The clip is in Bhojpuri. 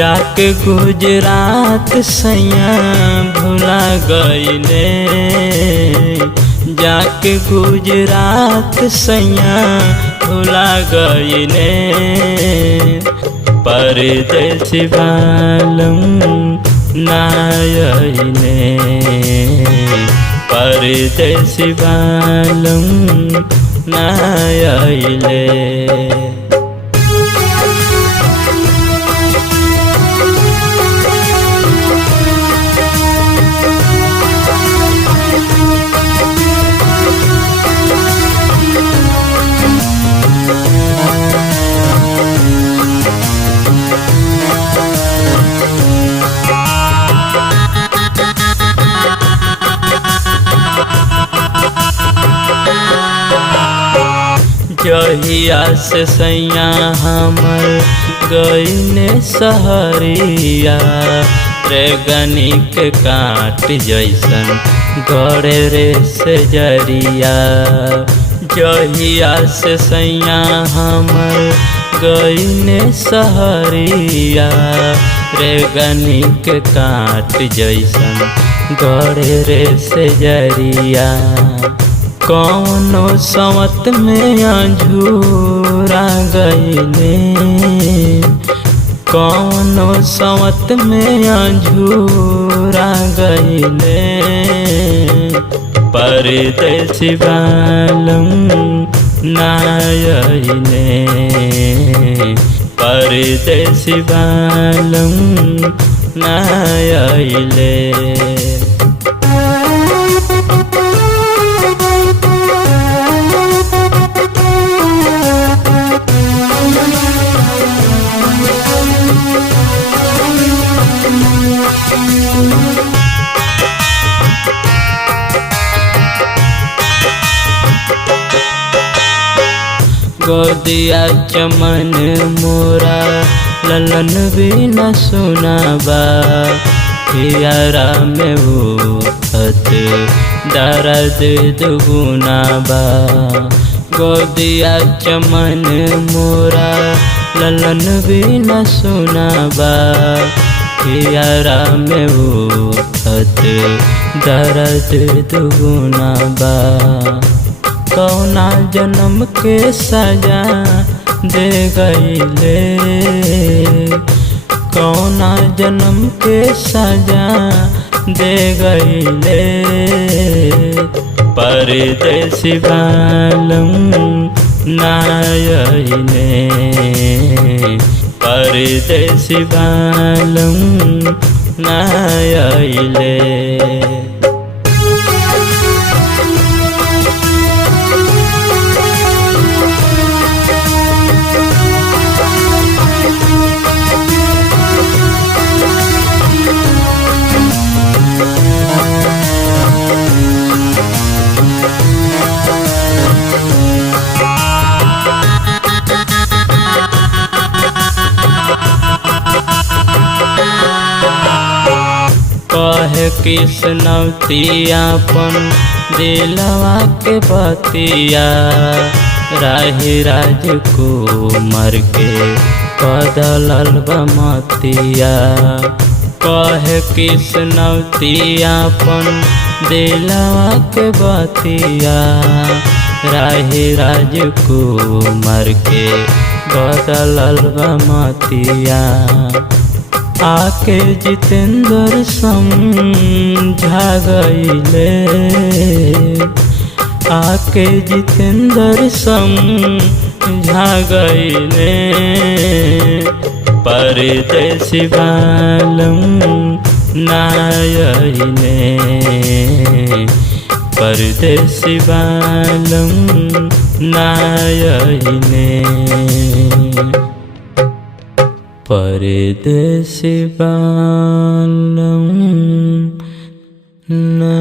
जाके गुजरात सैया भुला गईले, जाके गुजरात सैया भुला गईले। परदेसी बालम ना अइले, परदेसी बालम ना अइले। जहिया से सैया हमर गईने सहरिया, रेगनी के काट जैसन गड़े रे से जरिया। जहिया से सैया हमर गईने सहरिया, रेगनी के काट जैसन गड़े रे से जरिया। कौनो संवत में अंझूरा गईले, कौनो संवत में अंझूरा गईले। परदेसी बालम ना अइले, परदेसी बालम ना अइले। गोदिया चमन मोरा ललन भी न सुनाबा, हियारा में उठत दर्द दुगुनाबा। गोदिया चमन मोरा ललन भी न सुनाबा, हियारा में उठत दर्द दुगुनाबा। कौना जन्म के सजा दे गईले, कौना जन्म के सजा दे गईले। परदेसी बालम ना अइले, परदेसी बालम ना अइले। कहे किसनौतियापन दिलवा के बतिया, राही राजकुमार के बदलल बमतिया। कहे किसनौतियापन दिलवा के बतिया, राही राजकुमार के बदलल बमतिया। आके जितेंद्र समझा गईले, आके जितेंद्र समझा गईले। परदेसी बालम ना अइले, परदेसी बालम ना अइले। परदेसी बालम ना